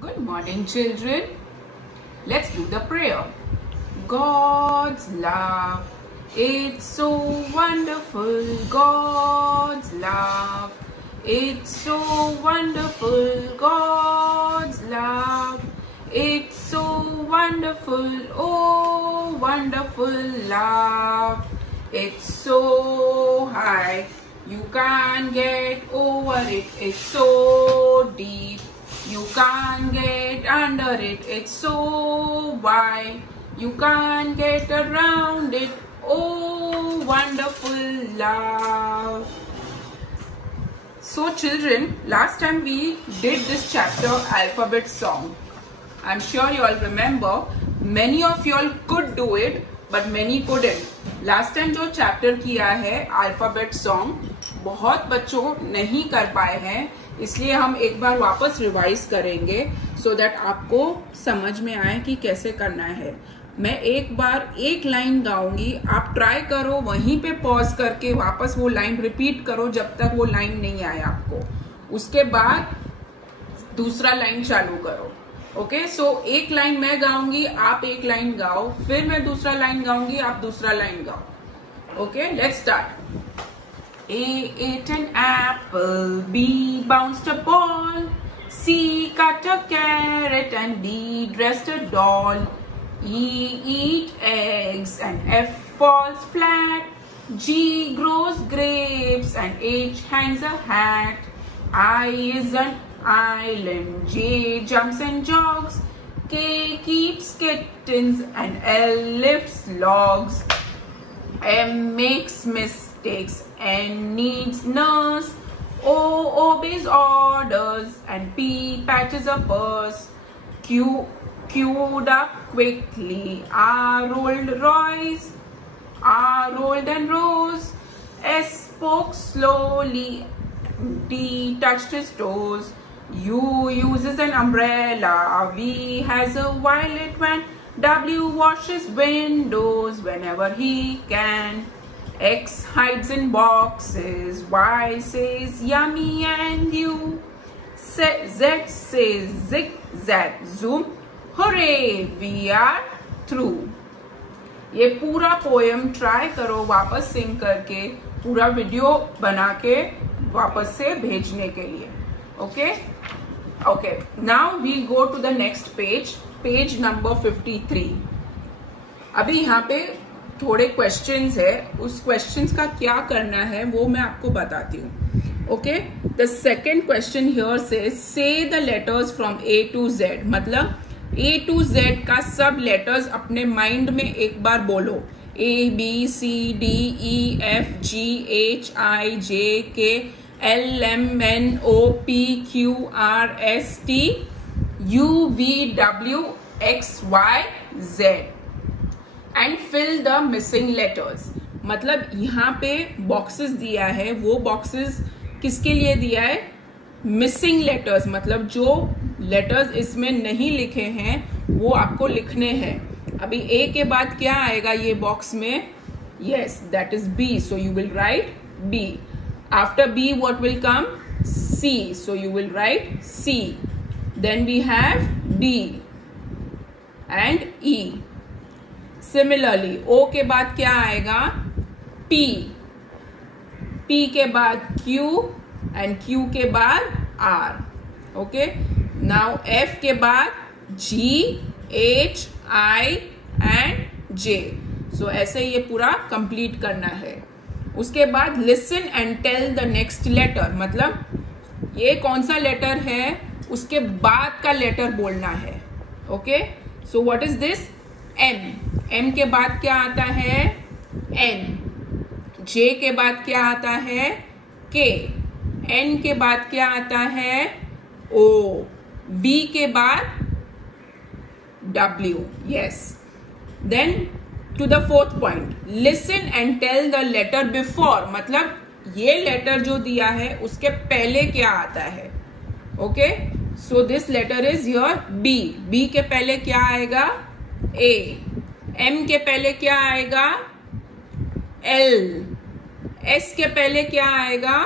Good morning, children. Let's do the prayer. God's love, it's so wonderful. God's love, it's so wonderful. God's love, it's so wonderful. Oh, wonderful love. It's so high, you can't get over it. It's so deep, you can't get under it. It's so wide, you can't get around it. Oh, wonderful love. So children, last time we did this chapter alphabet song. I'm sure you all remember. Many of you all could do it, but many couldn't. Last time जो chapter किया है alphabet song, बहुत बच्चों नहीं कर पाए हैं, इसलिए हम एक बार वापस रिवाइज करेंगे सो दैट आपको समझ में आए कि कैसे करना है. मैं एक बार एक लाइन गाऊंगी, आप ट्राई करो, वहीं पे पॉज करके वापस वो लाइन रिपीट करो जब तक वो लाइन नहीं आए आपको. उसके बाद दूसरा लाइन चालू करो. ओके, सो एक लाइन मैं गाऊंगी, आप एक लाइन गाओ, फिर मैं दूसरा लाइन गाऊंगी, आप दूसरा लाइन गाओ. Okay, let's start. A ate an apple, B bounced a ball, C cut a carrot and D dressed a doll. E eat eggs and F falls flat, G grows grapes and H hangs a hat. I is an island, J jumps and jogs, K keeps kittens and L lifts logs. M makes mistakes and needs nurse, O obeys orders and P patches a purse. Q queued up quickly, R rolled Royce, R rolled and rose, S spoke slowly, D touched his toes. U uses an umbrella, V has a violet van, W washes windows whenever he can. X hides in boxes, Y says yummy and U. Z says zig zag zoom. Hooray, we are through. ये पूरा poem try करो वापस सिंग करके, पूरा video बना के वापस से भेजने के लिए. Okay okay, now we go to the next page, page number 53. अभी यहाँ पे थोड़े क्वेश्चंस है, उस क्वेश्चंस का क्या करना है वो मैं आपको बताती हूँ. Okay, the second question here से the letters from A to Z, मतलब A to Z का सब लेटर्स अपने माइंड में एक बार बोलो. A B C D E F G H I J K L M N O P Q R S T U V W X Y Z and fill the missing letters. मतलब यहाँ पे boxes दिया है, वो boxes किसके लिए दिया है? मिसिंग लेटर्स, मतलब जो लेटर्स इसमें नहीं लिखे हैं वो आपको लिखने हैं. अभी ए के बाद क्या आएगा ये बॉक्स में? Yes, that is B, so you will write B. After B, what will come? C. So you will write C. Then we have D and E. Similarly, O के बाद क्या आएगा? P. P के बाद Q and Q के बाद R. Okay. Now F के बाद G, H, I and J. So ऐसे ये पूरा कंप्लीट करना है. उसके बाद listen and tell the next letter, मतलब ये कौन सा लेटर है उसके बाद का लेटर बोलना है. Okay, so what is this? M. M के बाद क्या आता है? एन. जे के बाद क्या आता है? के. एन के बाद क्या आता है? ओ. वी के बाद W. Yes. Then to the fourth point, listen and tell the letter before, मतलब ये लेटर जो दिया है उसके पहले क्या आता है. Okay, so this letter is your B. B के पहले क्या आएगा? ए. एम के पहले क्या आएगा? एल. एस के पहले क्या आएगा?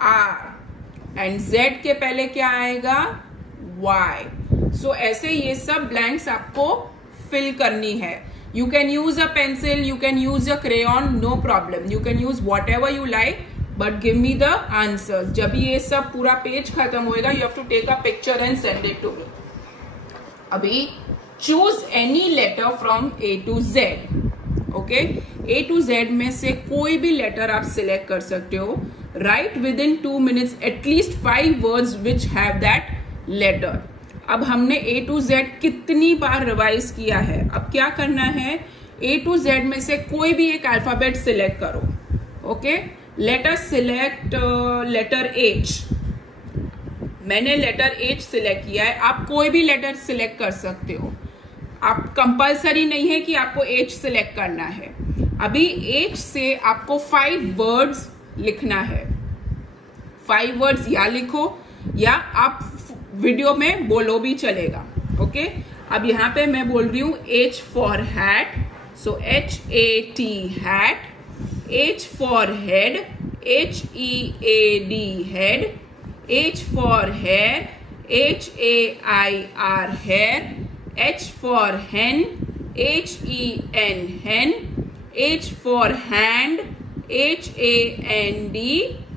आर. एंड जेड के पहले क्या आएगा? Y. So ऐसे ये सब ब्लैंक्स आपको फिल करनी है. You can use a pencil, you can use a crayon, no problem. You can use whatever you like, but give me the answers. जब ये सब पूरा पेज खत्म होएगा, you have to take a picture and send it to me. अभी choose any letter from A to Z. Okay? A to Z में से कोई भी लेटर आप सिलेक्ट कर सकते हो. Write within 2 minutes at least 5 words which have that letter. अब हमने A to Z कितनी बार रिवाइज किया है. अब क्या करना है, A to Z में से कोई भी एक अल्फाबेट सिलेक्ट करो. Okay, let us select letter H. मैंने लेटर H सिलेक्ट किया है. आप कोई भी लेटर सिलेक्ट कर सकते हो. आप कंपल्सरी नहीं है कि आपको H सिलेक्ट करना है. अभी H से आपको 5 वर्ड्स लिखना है. 5 वर्ड्स या लिखो या आप वीडियो में बोलो भी चलेगा. ओके, अब यहाँ पे मैं बोल रही हूँ H for hat. So HAT hat. H for head. HEAD head. H for hair. HAIR hair. H for hen. HEN hen. H for hand. HAND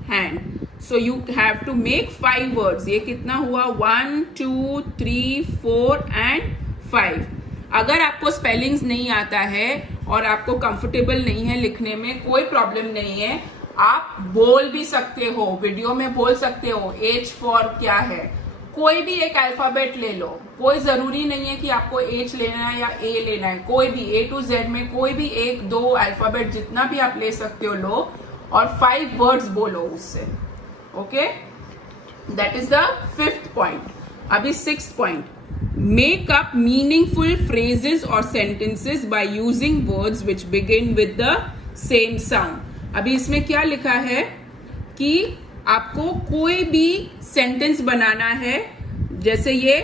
hand. So you have to make 5 words. ये कितना हुआ? 1 2 3 4 and 5. अगर आपको spellings नहीं आता है और आपको कंफर्टेबल नहीं है लिखने में, कोई प्रॉब्लम नहीं है. आप बोल भी सकते हो, वीडियो में बोल सकते हो. H फॉर क्या है, कोई भी एक अल्फाबेट ले लो. कोई जरूरी नहीं है कि आपको H लेना है या A लेना है. कोई भी A to Z में कोई भी 1-2 अल्फाबेट जितना भी आप ले सकते हो लो और 5 वर्ड्स बोलो उससे. Okay, that is the 5th point. अभी 6th point, make up meaningful phrases और sentences by using words which begin with the same sound. अभी इसमें क्या लिखा है कि आपको कोई भी सेंटेंस बनाना है. जैसे ये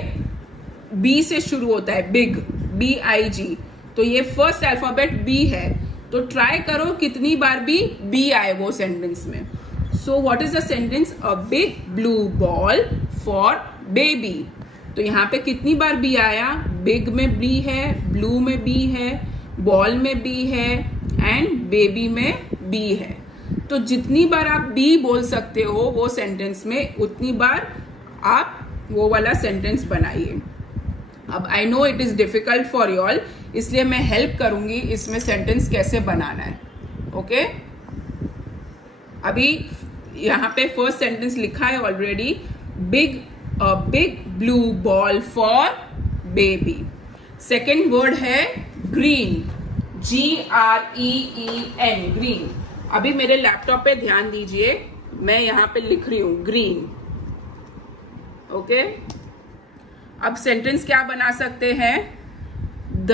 B से शुरू होता है, बिग, BIG. तो ये फर्स्ट अल्फाबेट B है. तो ट्राई करो कितनी बार भी B आए वो सेंटेंस में. सो what is the sentence? A big blue ball for baby. तो यहाँ पे कितनी बार B आया? बिग में B है, ब्लू में B है, बॉल में B है एंड बेबी में B है. तो जितनी बार आप B बोल सकते हो वो सेंटेंस में, उतनी बार आप वो वाला सेंटेंस बनाइए. अब I know it is difficult for you all, इसलिए मैं हेल्प करूंगी इसमें सेंटेंस कैसे बनाना है. ओके, अभी यहाँ पे फर्स्ट सेंटेंस लिखा है already, a big blue ball for baby. Second word है ग्रीन, GREEN, ग्रीन. अभी मेरे लैपटॉप पे ध्यान दीजिए, मैं यहाँ पे लिख रही हूं ग्रीन. ओके, अब सेंटेंस क्या बना सकते हैं? The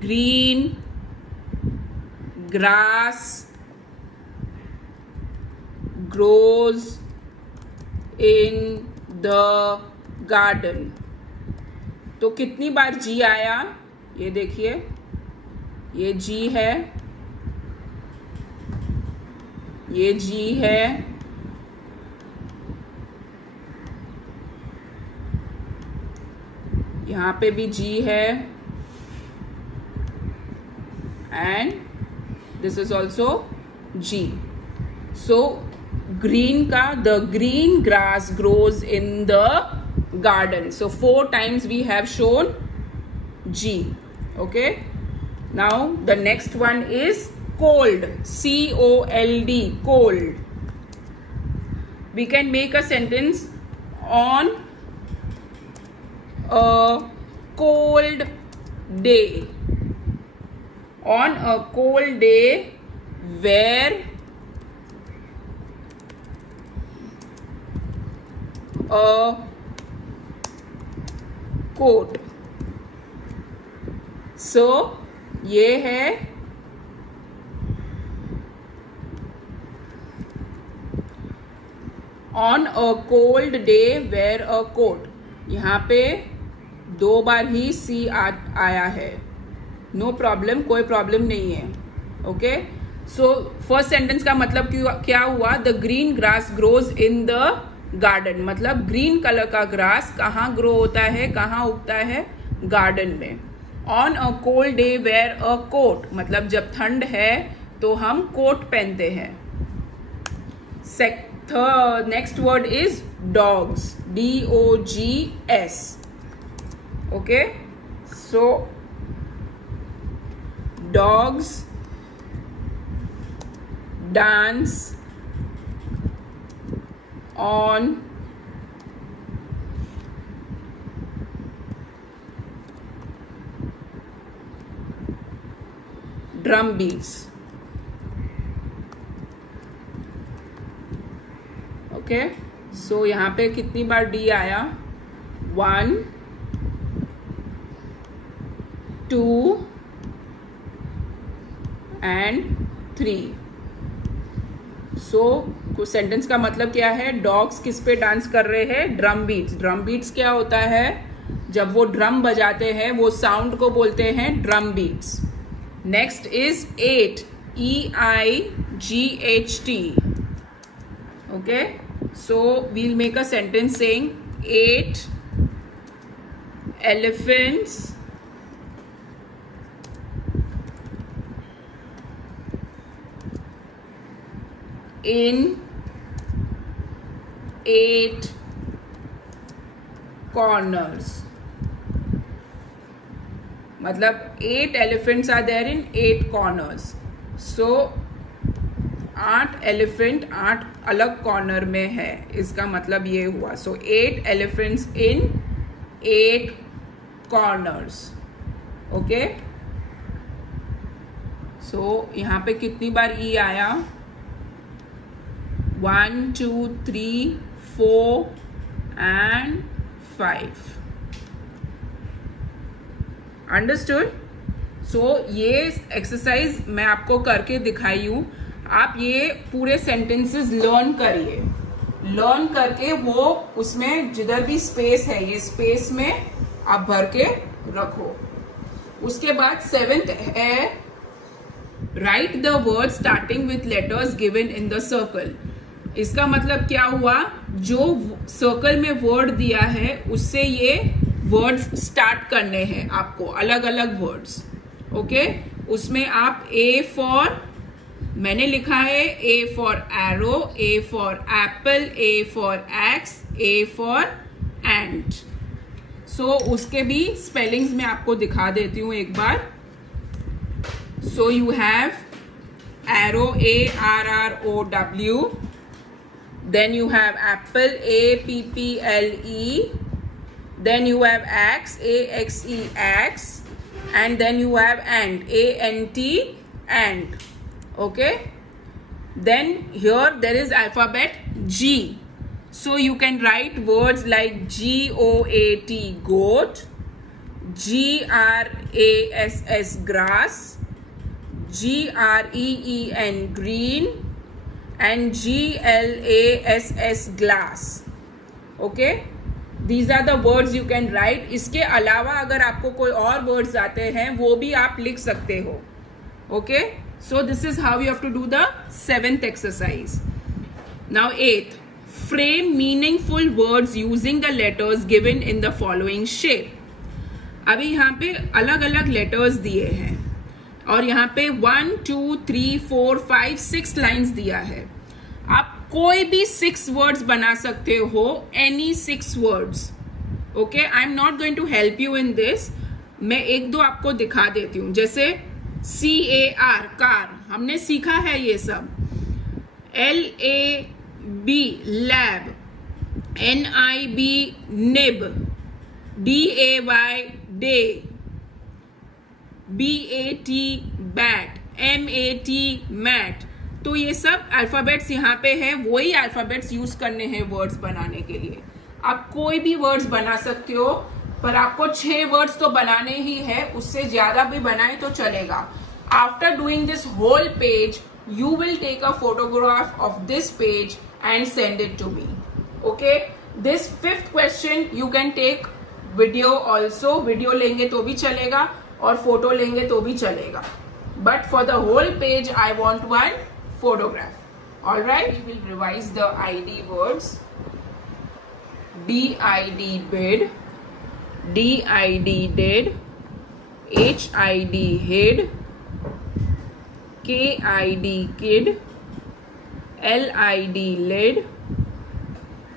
green grass grows in the garden. तो कितनी बार जी आया? ये देखिए, ये जी है, ये जी है, यहाँ पे भी जी है and this is also G. So green का the green grass grows in the garden. So 4 times we have shown G. Okay, now the next one is cold, COLD, cold. We can make a sentence on a cold day. On a cold day, wear a coat. So ये है on a cold day wear a coat. यहाँ पे 2 बार ही C आया है. No problem, कोई problem नहीं है. Okay, so first sentence का मतलब क्या हुआ? The green grass grows in the garden, मतलब ग्रीन कलर का ग्रास कहाँ ग्रो होता है, कहाँ उगता है, गार्डन में. On a cold day wear a coat, मतलब जब ठंड है तो हम कोट पहनते हैं. Next word is dogs, DOGS. Okay, so dogs dance on drum beats. Okay, so यहाँ पे कितनी बार डी आया? 1 2 and 3. सो सेंटेंस का मतलब क्या है? डॉग्स किस पे डांस कर रहे हैं? Drum beats. ड्रम बीट्स क्या होता है? जब वो ड्रम बजाते हैं वो साउंड को बोलते हैं drum beats. Next is 8, EIGHT. Okay, so we'll make a sentence saying 8 elephants in 8 corners. मतलब 8 elephants are there in 8 corners. So 8 elephant 8 अलग कॉर्नर में है, इसका मतलब ये हुआ. सो 8 एलिफेंट्स इन 8 कॉर्नर्स. ओके, सो यहाँ पे कितनी बार ई आया? 1 2 3 4 and 5. अंडरस्टूड? सो ये एक्सरसाइज मैं आपको करके दिखाई हूँ. आप ये पूरे सेंटेंसेस लर्न करिए. लर्न करके वो उसमें जिधर भी स्पेस है, ये स्पेस में आप भर के रखो. उसके बाद 7th है right the word starting with letters given in the circle. इसका मतलब क्या हुआ? जो सर्कल में वर्ड दिया है उससे ये वर्ड्स स्टार्ट करने हैं आपको, अलग अलग वर्ड्स. ओके, उसमें आप A फॉर, मैंने लिखा है A for arrow, A for apple, A for axe, A for ant. So उसके भी स्पेलिंग्स मैं आपको दिखा देती हूं एक बार. So you have arrow ARROW, then you have apple APPLE, then you have axe AXEX, and then you have ant, ANT, ant. Okay, then here there is alphabet G, so you can write words like GOAT, goat, GRASS, grass, GREEN, green, and GLASS, glass. Okay, these are the words you can write. इसके अलावा अगर आपको कोई और words आते हैं वो भी आप लिख सकते हो. Okay, so this is how you have to do the 7th exercise. Now 8th, frame meaningful words using the letters given in the following shape. अभी यहाँ पे अलग अलग letters दिए हैं और यहाँ पे 1 2 3 4 5 6 lines दिया है. आप कोई भी 6 वर्ड्स बना सकते हो, any 6 words. Okay, I am not going to help you in this. मैं एक दो आपको दिखा देती हूं. जैसे CAR, कार, हमने सीखा है ये सब. LAB, lab. NIB, nib. DAY, day. BAT, bat. MAT, mat. तो ये सब अल्फाबेट्स यहाँ पे हैं, वही अल्फाबेट्स यूज करने हैं वर्ड्स बनाने के लिए. आप कोई भी वर्ड्स बना सकते हो, पर आपको 6 वर्ड्स तो बनाने ही है, उससे ज्यादा भी बनाए तो चलेगा. After doing this whole page you will take a photograph of this page and send it to me. Okay, this 5th question you can take video also. Video लेंगे तो भी चलेगा और फोटो लेंगे तो भी चलेगा, but for the whole page I want 1 photograph. All right, we will revise the ID words. BID bid, DID did, HID hid, KID kid, LID lid,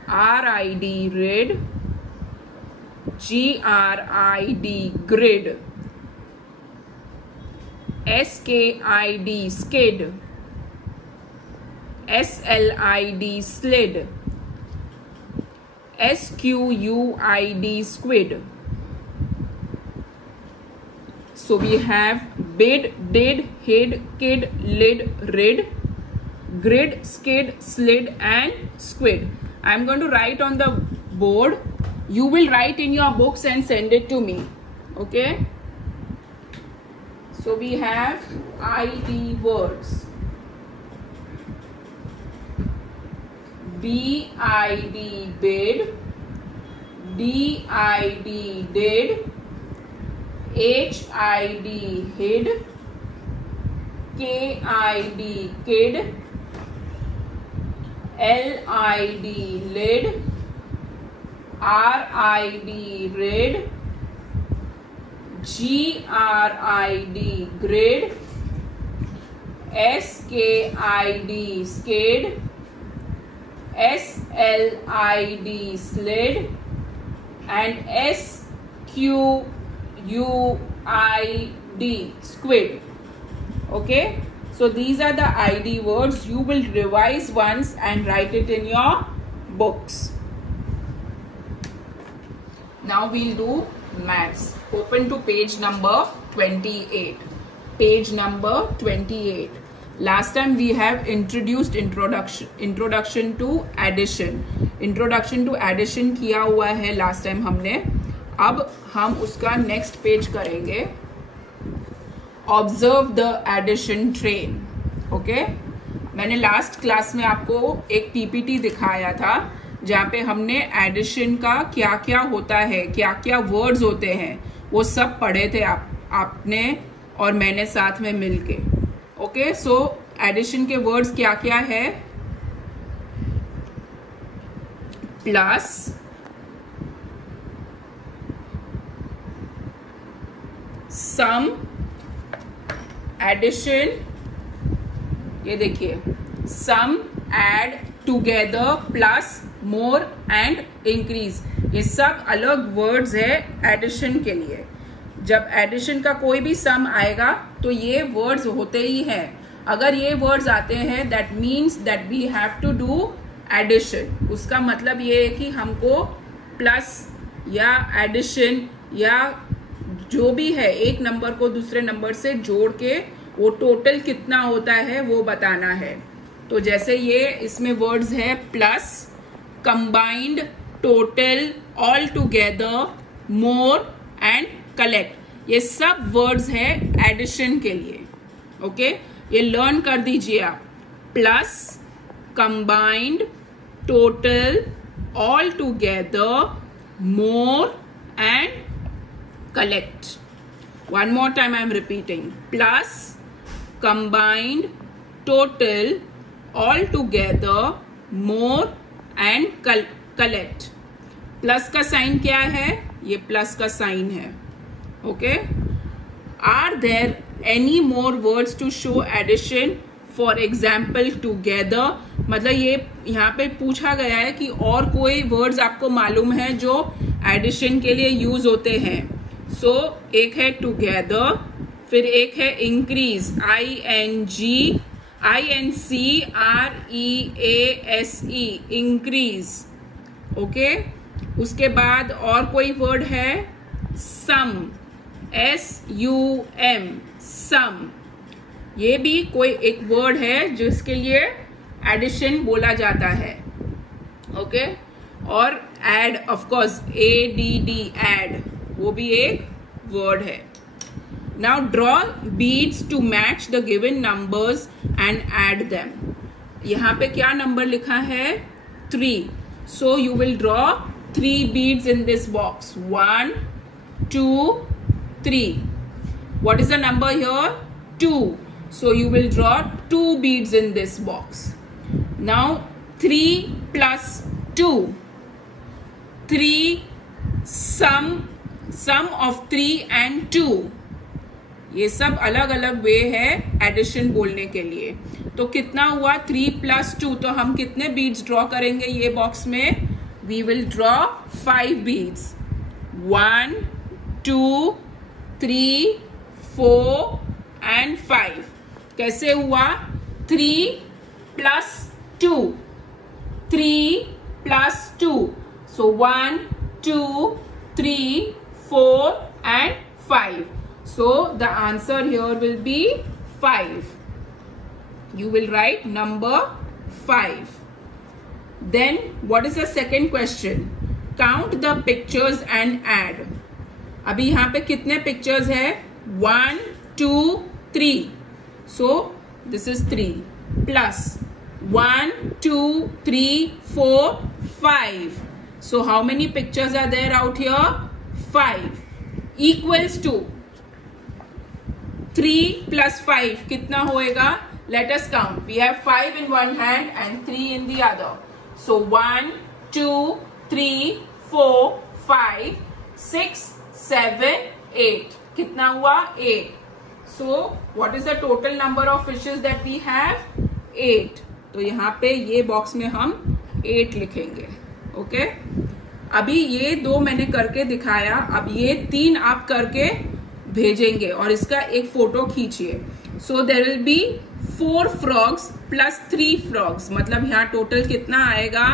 RID rid, GRID grid, SKID skid, SLID slid, SQUID squid. So we have bid, did, hid, kid, lid, rid, grid, skid, slid and squid. I am going to write on the board. You will write in your books and send it to me. Okay? So we have ID words. BID bid, DID did, HID hid, KID kid, LID lid, RID rid, GRID grid, SKID skid, SLID slid and SQUID squid. Okay, so these are the ID words. You will revise once and write it in your books. Now we'll do maths. Open to page number 28. Page number 28. Last time we have introduced introduction to addition. Introduction to addition किया हुआ है last time हमने. अब हम उसका next page करेंगे. Observe the addition train. Okay? मैंने last class में आपको एक PPT दिखाया था जहाँ पे हमने एडिशन का क्या क्या होता है, क्या क्या वर्ड्स होते हैं, वो सब पढ़े थे आपने और मैंने साथ में मिलके. ओके, सो एडिशन के वर्ड्स क्या क्या है? प्लस, सम, एडिशन, ये देखिए sum, add, together, plus, more and increase. ये सब अलग वर्ड्स है एडिशन के लिए. जब एडिशन का कोई भी सम आएगा तो ये वर्ड्स होते ही हैं. अगर ये वर्ड्स आते हैं that means that we have to do addition. उसका मतलब ये है कि हमको प्लस या एडिशन या जो भी है एक नंबर को दूसरे नंबर से जोड़ के वो टोटल कितना होता है वो बताना है. तो जैसे ये इसमें वर्ड्स है plus, combined, total, all together, more and collect. ये सब वर्ड्स है एडिशन के लिए. ओके, ये लर्न कर दीजिए आप. Plus, combined, total, all together, more and collect. One more time I am repeating. Plus, combined, total, all together, more and collect. Plus का साइन क्या है? ये प्लस का साइन है. Okay, are there any more words to show addition? For example together, मतलब ये यहाँ पे पूछा गया है कि और कोई वर्ड्स आपको मालूम है जो एडिशन के लिए यूज होते हैं. सो एक है टुगेदर, फिर एक है इंक्रीज, INCREASE, इंक्रीज. ओके, उसके बाद और कोई वर्ड है सम, SUM, सम. ये भी कोई एक वर्ड है जिसके लिए एडिशन बोला जाता है. ओके, और add, of course ADD, add, वो भी एक वर्ड है. Now draw beads to match the given numbers and add them. यहाँ पे क्या नंबर लिखा है? 3. So you will draw 3 beads in this box. 1, 2, 3. What is the number here? 2. So you will draw 2 beads in this box. Now 3 plus 2. 3 sum of 3 and 2. ये सब अलग अलग वे है एडिशन बोलने के लिए. तो कितना हुआ 3 + 2. तो हम कितने बीड्स ड्रॉ करेंगे ये बॉक्स में? We will draw 5 beads. 1 2 3 4 and 5. कैसे हुआ? 3 + 2. 3 + 2. So 1 2 3 4 and 5. So the answer here will be 5. You will write number 5. Then what is the second question? Count the pictures and add. अभी यहाँ पे कितने pictures है? 1 2 3. So this is 3 plus 1 2 3 4 5. So how many pictures are there out here? 5 equals to 3 + 5 कितना होएगा? Let us count. We have 5 in one hand and 3 in the other. So 1 2 3 4 5 6 7 8. कितना हुआ? 8. So what is the total number of fishes that we have? 8. तो यहाँ पे ये box में हम 8 लिखेंगे. ओके अभी ये 2 मैंने करके दिखाया. अब ये 3 आप करके भेजेंगे और इसका एक फोटो खींचिए. So there will be 4 frogs plus 3 frogs. मतलब यहाँ टोटल कितना आएगा?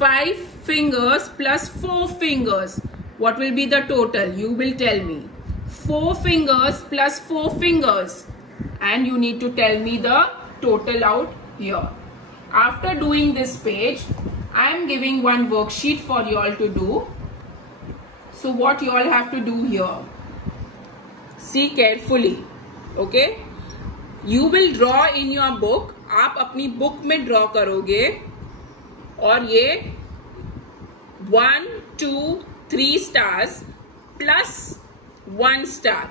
5 fingers plus 4 fingers. What will be the total? You will tell me. 4 fingers plus 4 fingers. And you need to tell me the total out here. After doing this page, I am giving one worksheet for you all to do. So what you all have to do here? See carefully. Okay? You will draw in your book. आप अपनी book में draw करोगे और ये 1 2 3 stars plus 1 star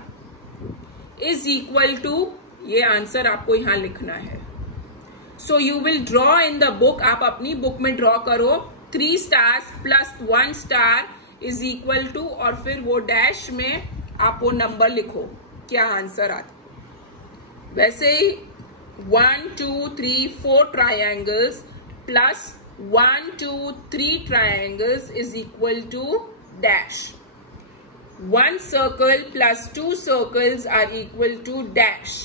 is equal to, ये answer आपको यहां लिखना है. So you will draw in the book. आप अपनी बुक में ड्रॉ करो 3 stars plus 1 star is equal to और फिर वो डैश में आप वो नंबर लिखो क्या आंसर आता. वैसे ही 1 2 3 4 triangles plus 1 2 3 triangles is equal to dash. 1 circle plus 2 circles are equal to dash.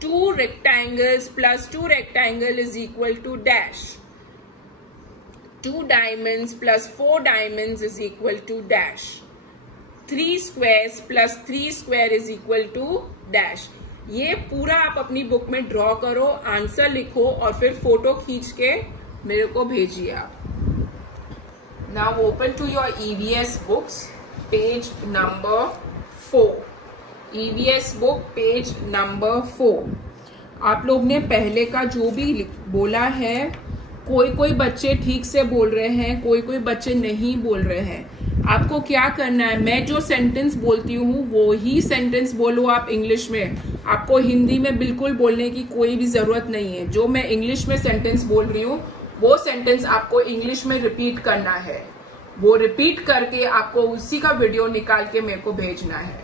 2 rectangles plus 2 rectangle is equal to dash. 2 diamonds plus 4 diamonds is equal to dash. 3 squares plus 3 square is equal to dash. ये पूरा आप अपनी book में draw करो, answer लिखो और फिर photo खींच के मेरे को भेजिए आप. Now open to your EVS books, page number 4. EVS book, page number 4. आप लोग ने पहले का जो भी बोला है, कोई बच्चे ठीक से बोल रहे हैं, कोई बच्चे नहीं बोल रहे हैं. आपको क्या करना है? मैं जो सेंटेंस बोलती हूँ वो ही सेंटेंस बोलो आप इंग्लिश में. आपको हिंदी में बिल्कुल बोलने की कोई भी जरूरत नहीं है. जो मैं इंग्लिश में सेंटेंस बोल रही हूँ वो सेंटेंस आपको इंग्लिश में रिपीट करना है. वो रिपीट करके आपको उसी का वीडियो निकाल के मेरे को भेजना है.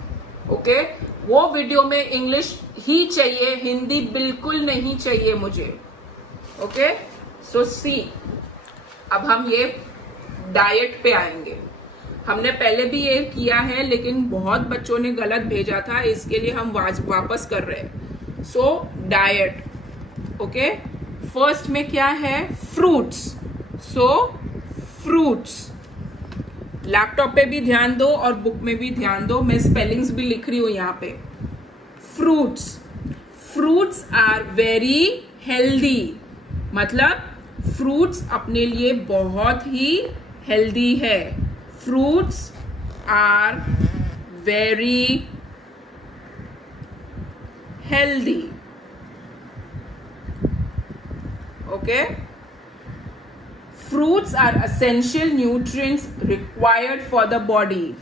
ओके वो वीडियो में इंग्लिश ही चाहिए, हिंदी बिल्कुल नहीं चाहिए मुझे. ओके सो सी, अब हम ये डाइट पे आएंगे. हमने पहले भी ये किया है लेकिन बहुत बच्चों ने गलत भेजा था, इसके लिए हम वापस कर रहे हैं. So diet. ओके फर्स्ट में क्या है? फ्रूट्स. सो फ्रूट्स. लैपटॉप पे भी ध्यान दो और बुक में भी ध्यान दो, मैं स्पेलिंग्स भी लिख रही हूं यहाँ पे. Fruits. Fruits are very healthy. मतलब फ्रूट्स अपने लिए बहुत ही हेल्दी है. Fruits are very healthy. Okay fruits are essential nutrients required for the body.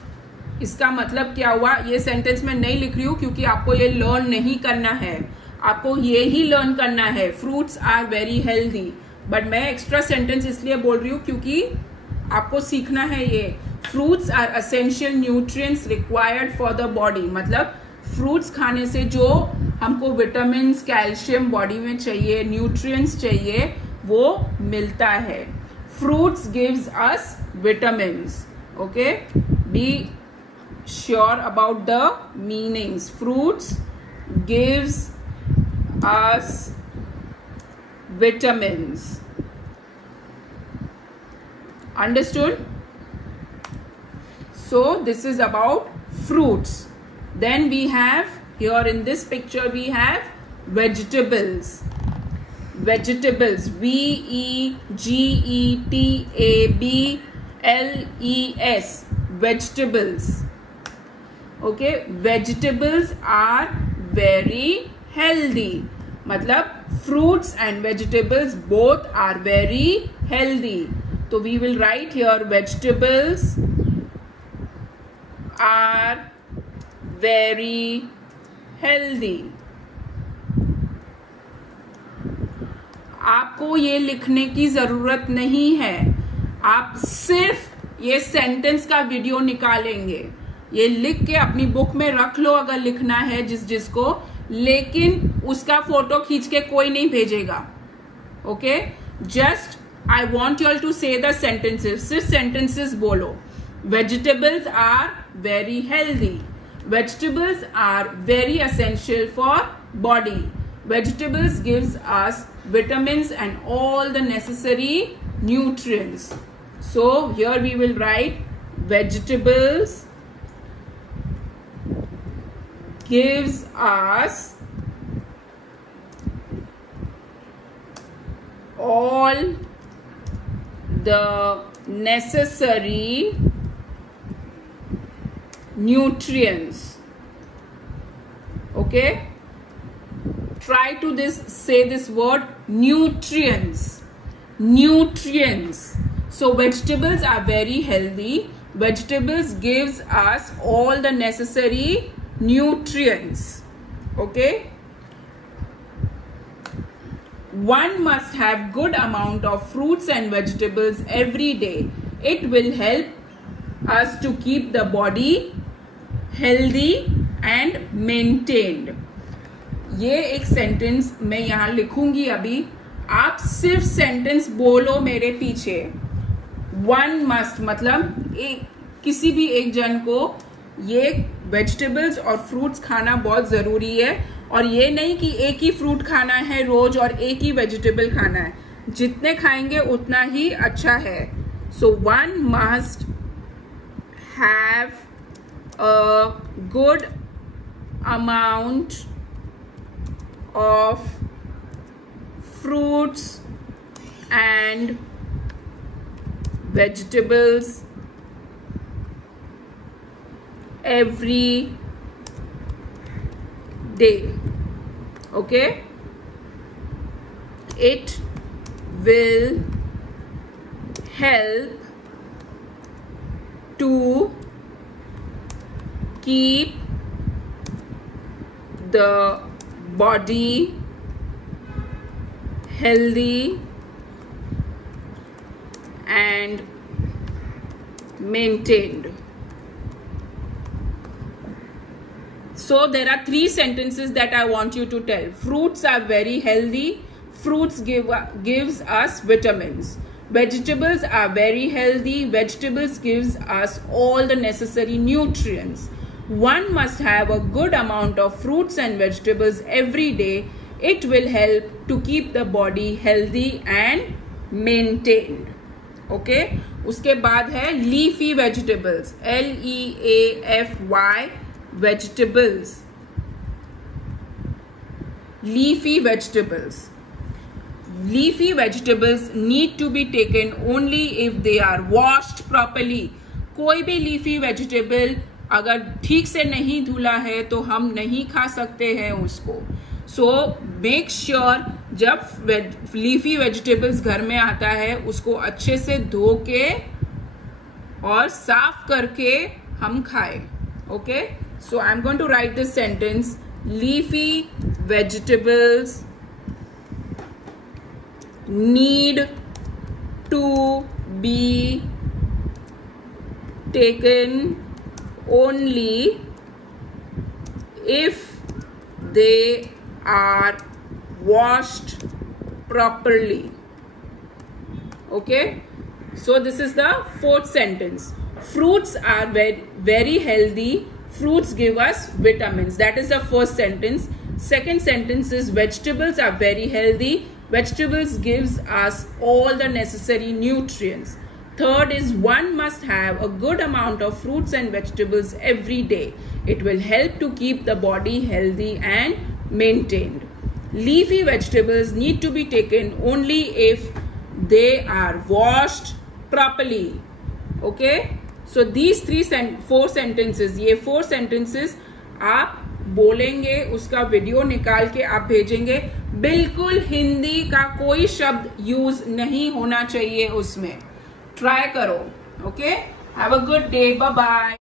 इसका मतलब क्या हुआ? ये सेंटेंस मैं नहीं लिख रही हूं क्योंकि आपको ये लर्न नहीं करना है, आपको ये ही लर्न करना है. Fruits are very healthy. But मैं एक्स्ट्रा सेंटेंस इसलिए बोल रही हूं क्योंकि आपको सीखना है ये। Fruits are essential nutrients required for the body, मतलब फ्रूट्स खाने से जो हमको विटामिन, कैल्शियम बॉडी में चाहिए, न्यूट्रिएंट्स चाहिए, वो मिलता है। Fruits gives us vitamins. Okay, be sure about the meanings. Fruits gives us vitamins. Understood? So this is about fruits. Then we have here in this picture we have vegetables. Vegetables, V-E-G-E-T-A-B-L-E-S, vegetables. Okay, vegetables are very healthy, मतलब fruits and vegetables both are very healthy. So we will write here vegetables are very healthy. आपको ये लिखने की जरूरत नहीं है, आप सिर्फ ये सेंटेंस का वीडियो निकालेंगे, ये लिख के अपनी बुक में रख लो अगर लिखना है जिसको, लेकिन उसका फोटो खींच के कोई नहीं भेजेगा। Okay, just I want you all to say the sentences, सिर्फ सेंटेंसेस बोलो। Vegetables are very healthy, vegetables are very essential for body, vegetables gives us vitamins and all the necessary nutrients. So here we will write vegetables gives us all the necessary nutrients. Okay, try to say this word nutrients. Nutrients. So vegetables are very healthy. Vegetables gives us all the necessary nutrients. Okay, one must have good amount of fruits and vegetables every day. It will help us to keep the body healthy and maintained. ये एक sentence मैं यहाँ लिखूंगी अभी, आप सिर्फ sentence बोलो मेरे पीछे। वन मस्ट मतलब किसी भी एक जन को ये वेजिटेबल्स और फ्रूट्स खाना बहुत ज़रूरी है, और ये नहीं कि एक ही फ्रूट खाना है रोज और एक ही वेजिटेबल खाना है, जितने खाएंगे उतना ही अच्छा है। So one must have a good amount of fruits and vegetables every day. Okay, it will help to keep the body healthy and maintained. So there are three sentences that I want you to tell. Fruits are very healthy. Fruits gives us vitamins. Vegetables are very healthy. Vegetables gives us all the necessary nutrients. One must have a good amount of fruits and vegetables every day. It will help to keep the body healthy and maintained. Okay? उसके बाद है leafy vegetables. L-E-A-F-Y vegetables. Leafy vegetables. Leafy vegetables need to be taken only if they are washed properly. कोई भी leafy vegetable अगर ठीक से नहीं धुला है तो हम नहीं खा सकते हैं उसको। सो मेक श्योर जब लीफी वेजिटेबल्स घर में आता है उसको अच्छे से धो के और साफ करके हम खाएं। Okay, so I am going to write this sentence. Leafy vegetables need to be taken only if they are washed properly. Okay, so this is the fourth sentence. Fruits are very healthy. Fruits give us vitamins. That is the first sentence. Second sentence is vegetables are very healthy. Vegetables gives us all the necessary nutrients. Third is one must have a good amount of fruits and vegetables every day. It will help to keep the body healthy and maintained. Leafy vegetables need to be taken only if they are washed properly. Okay, so these four sentences, ये 4 sentences आप बोलेंगे, उसका video निकाल के आप भेजेंगे. बिल्कुल हिंदी का कोई शब्द यूज नहीं होना चाहिए उसमें. ट्राई करो. Okay, have a good day. Bye bye.